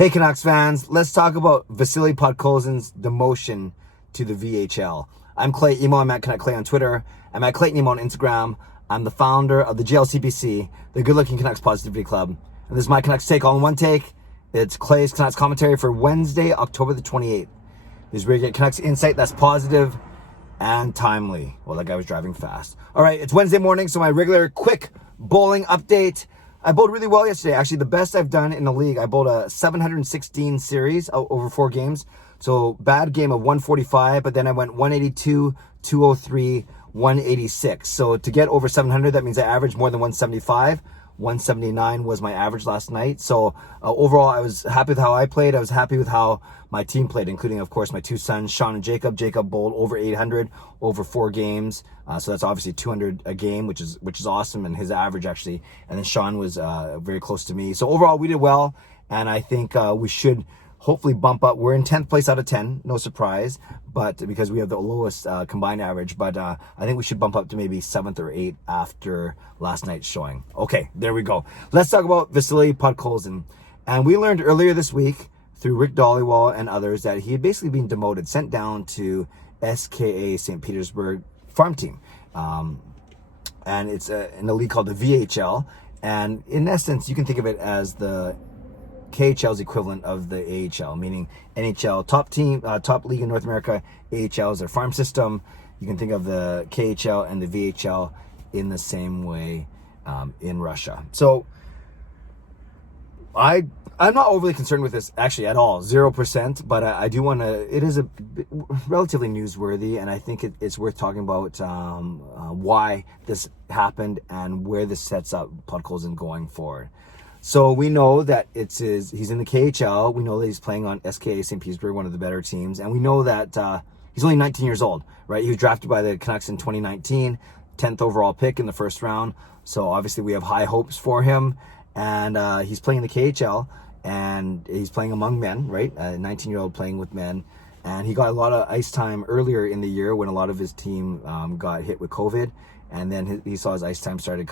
Hey Canucks fans, let's talk about Vasili Podkolzin's demotion to the VHL. I'm Clay Emo, I'm at Canuck Clay on Twitter. I'm at Clayton Emo on Instagram. I'm the founder of the GLCPC, the Good Looking Canucks Positivity Club. And this is my Canucks take all in one take. It's Clay's Canucks commentary for Wednesday, October the 28th. This is where you get Canucks insight that's positive and timely. Well, that guy was driving fast. All right, it's Wednesday morning, so my regular quick bowling update. I bowled really well yesterday. Actually, the best I've done in the league. I bowled a 716 series over 4 games. So bad game of 145, but then I went 182, 203, 186. So to get over 700, that means I averaged more than 175. 179 was my average last night. So overall, I was happy with how I played. I was happy with how my team played, including, of course, my two sons, Sean and Jacob. Jacob bowled over 800 over 4 games. So that's obviously 200 a game, which is awesome, and his average actually. And then Sean was very close to me. So overall, we did well, and I think we should hopefully bump up. We're in 10th place out of 10, no surprise, but because we have the lowest combined average, but I think we should bump up to maybe 7th or 8th after last night's showing. Okay, there we go. Let's talk about Vasili Podkolzin. And we learned earlier this week through Rick Dollywall and others that he had basically been demoted, sent down to SKA St. Petersburg farm team. And it's in a league called the VHL. And in essence, you can think of it as the KHL's equivalent of the AHL, meaning NHL top team, top league in North America. AHL is their farm system. You can think of the KHL and the VHL in the same way in Russia. So I'm not overly concerned with this actually at all, 0%, but I do want to, it is a bit relatively newsworthy, and I think it's worth talking about why this happened and where this sets up Podkolzin going forward. So we know that he's in the KHL. We know that he's playing on SKA St. Petersburg, one of the better teams. And we know that he's only 19 years old, right? He was drafted by the Canucks in 2019, 10th overall pick in the first round. So obviously we have high hopes for him. And he's playing in the KHL, and he's playing among men, right? A 19-year-old playing with men. And he got a lot of ice time earlier in the year when a lot of his team got hit with COVID. And then he saw his ice time started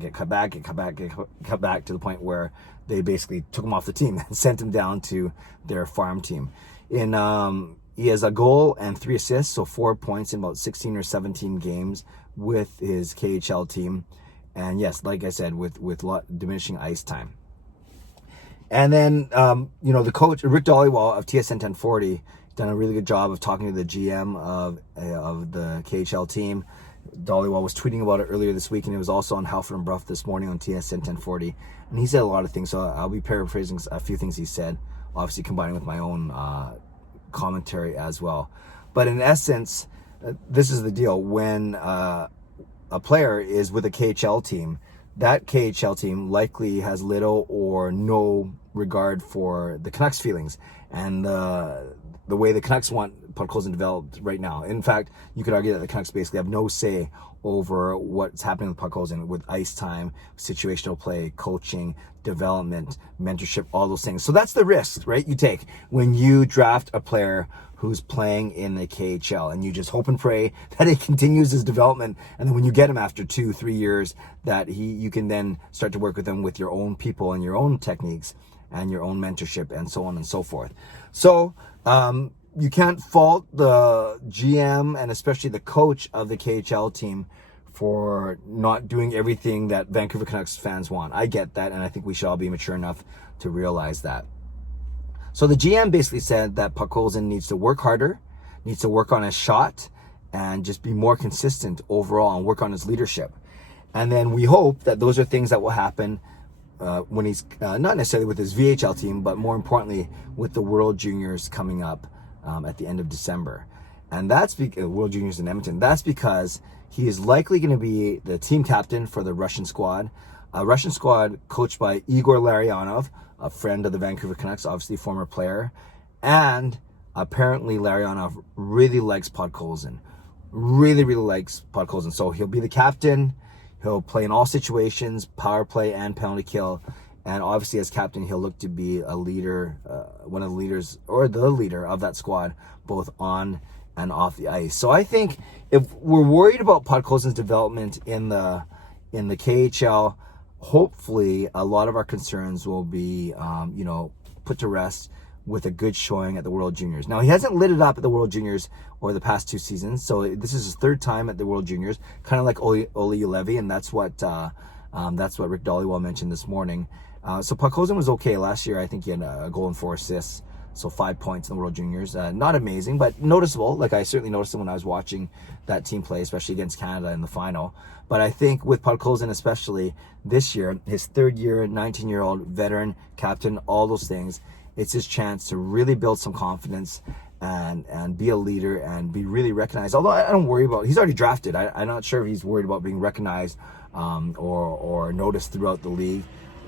get cut back to the point where they basically took him off the team and sent him down to their farm team. He has a goal and 3 assists, so 4 points in about 16 or 17 games with his KHL team. And yes, like I said, with diminishing ice time. And then, the coach, Rick Dollywall of TSN 1040, done a really good job of talking to the GM of the KHL team. Dollywall was tweeting about it earlier this week, and it was also on Halford and Bruff this morning on TSN 1040. And he said a lot of things, so I'll be paraphrasing a few things he said, obviously combining with my own commentary as well. But in essence, this is the deal. When a player is with a KHL team, that KHL team likely has little or no regard for the Canucks' feelings and the way the Canucks want Podkolzin developed right now. In fact, you could argue that the Canucks basically have no say over what's happening with Podkolzin, with ice time, situational play, coaching, development, mentorship, all those things. So that's the risk, right, you take when you draft a player who's playing in the KHL, and you just hope and pray that he continues his development, and then when you get him after 2-3 years, that you can then start to work with him with your own people and your own techniques and your own mentorship and so on and so forth. So you can't fault the GM and especially the coach of the KHL team for not doing everything that Vancouver Canucks fans want. I get that, and I think we should all be mature enough to realize that. So the GM basically said that Podkolzin needs to work harder, needs to work on his shot, and just be more consistent overall and work on his leadership. And then we hope that those are things that will happen when he's not necessarily with his VHL team, but more importantly with the World Juniors coming up at the end of December. And that's World Juniors in Edmonton. That's because he is likely going to be the team captain for the Russian squad. A Russian squad coached by Igor Larionov, a friend of the Vancouver Canucks, obviously former player. And apparently Larionov really likes Podkolzin. Really likes Podkolzin. So he'll be the captain. He'll play in all situations, power play and penalty kill. And obviously as captain, he'll look to be a leader, one of the leaders or the leader of that squad, both on and off the ice. So I think if we're worried about Podkolzin's development in the KHL, hopefully a lot of our concerns will be, put to rest with a good showing at the World Juniors. Now, he hasn't lit it up at the World Juniors over the past 2 seasons, so this is his 3rd time at the World Juniors, kind of like Oli Ulevi, and that's what Rick Dollywall mentioned this morning. So Podkolzin was okay last year. I think he had a goal and 4 assists, so 5 points in the World Juniors. Not amazing, but noticeable. Like, I certainly noticed him when I was watching that team play, especially against Canada in the final. But I think with Podkolzin, especially this year, his 3rd year, 19-year-old veteran, captain, all those things, it's his chance to really build some confidence and be a leader and be really recognized. Although I don't worry about, he's already drafted. I'm not sure if he's worried about being recognized or noticed throughout the league.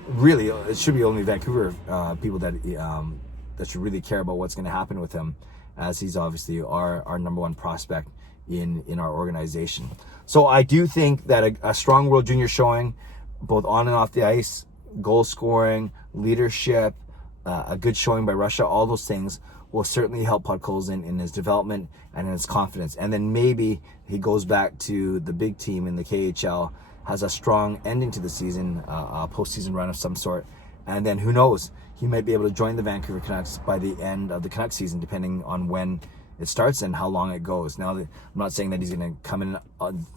Really, it should be only Vancouver people that should really care about what's going to happen with him, as he's obviously our #1 prospect in our organization. So I do think that a strong World Junior showing, both on and off the ice, goal scoring, leadership, a good showing by Russia, all those things will certainly help Podkolzin in his development and in his confidence. And then maybe he goes back to the big team in the KHL, has a strong ending to the season, a postseason run of some sort. And then who knows, he might be able to join the Vancouver Canucks by the end of the Canucks season, depending on when it starts and how long it goes. Now, I'm not saying that he's going to come in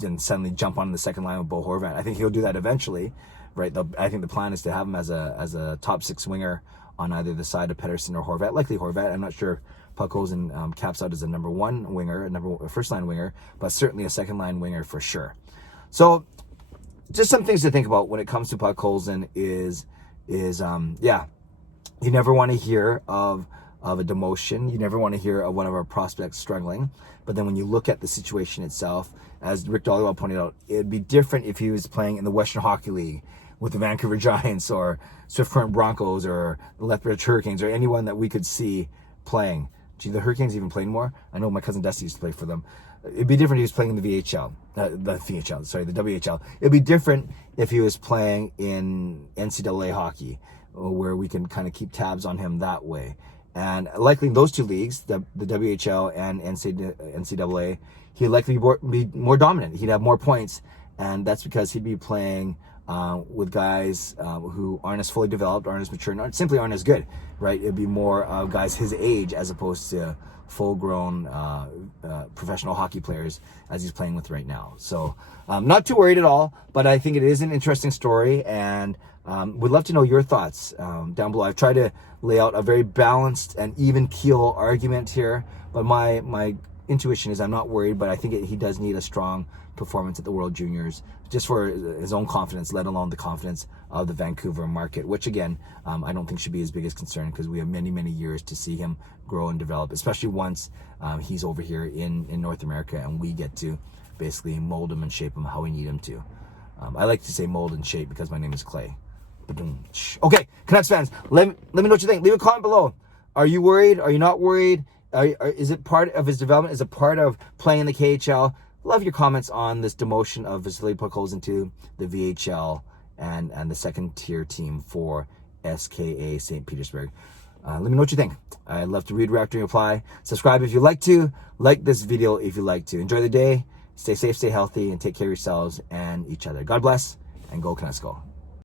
and suddenly jump on the second line with Bo Horvat. I think he'll do that eventually, right? I think the plan is to have him as a top 6 winger on either the side of Pettersson or Horvat, likely Horvat. I'm not sure Podkolzin caps out as a #1 winger, a first-line winger, but certainly a second-line winger for sure. So just some things to think about when it comes to Podkolzin is you never want to hear of a demotion. You never want to hear of one of our prospects struggling. But then when you look at the situation itself, as Rick Dollywall pointed out, it'd be different if he was playing in the Western Hockey League with the Vancouver Giants or Swift Current Broncos or the Lethbridge Hurricanes or anyone that we could see playing. Gee, the Hurricanes even play anymore? I know my cousin Dusty used to play for them. It'd be different if he was playing in the the WHL. It'd be different if he was playing in NCAA hockey, where we can kind of keep tabs on him that way. And likely in those 2 leagues, the WHL and NCAA, he'd likely be more dominant. He'd have more points, and that's because he'd be playing with guys who aren't as fully developed, aren't as mature, simply aren't as good, right? It'd be more guys his age as opposed to full-grown professional hockey players as he's playing with right now. So not too worried at all, but I think it is an interesting story, and would love to know your thoughts down below. I've tried to lay out a very balanced and even keel argument here, but my intuition is I'm not worried, but I think he does need a strong performance at the World Juniors just for his own confidence, let alone the confidence of the Vancouver market, which again, I don't think should be his biggest concern, because we have many, many years to see him grow and develop, especially once he's over here in North America and we get to basically mold him and shape him how we need him to. I like to say mold and shape because my name is Clay. Okay, Canucks fans, let me know what you think. Leave a comment below. Are you worried? Are you not worried? Is it part of his development? Is it part of playing in the KHL? Love your comments on this demotion of Vasili Podkolzin to the VHL and the second-tier team for SKA St. Petersburg. Let me know what you think. I'd love to read, react, and reply. Subscribe if you like to. Like this video if you like to. Enjoy the day. Stay safe, stay healthy, and take care of yourselves and each other. God bless, and go Canucks go.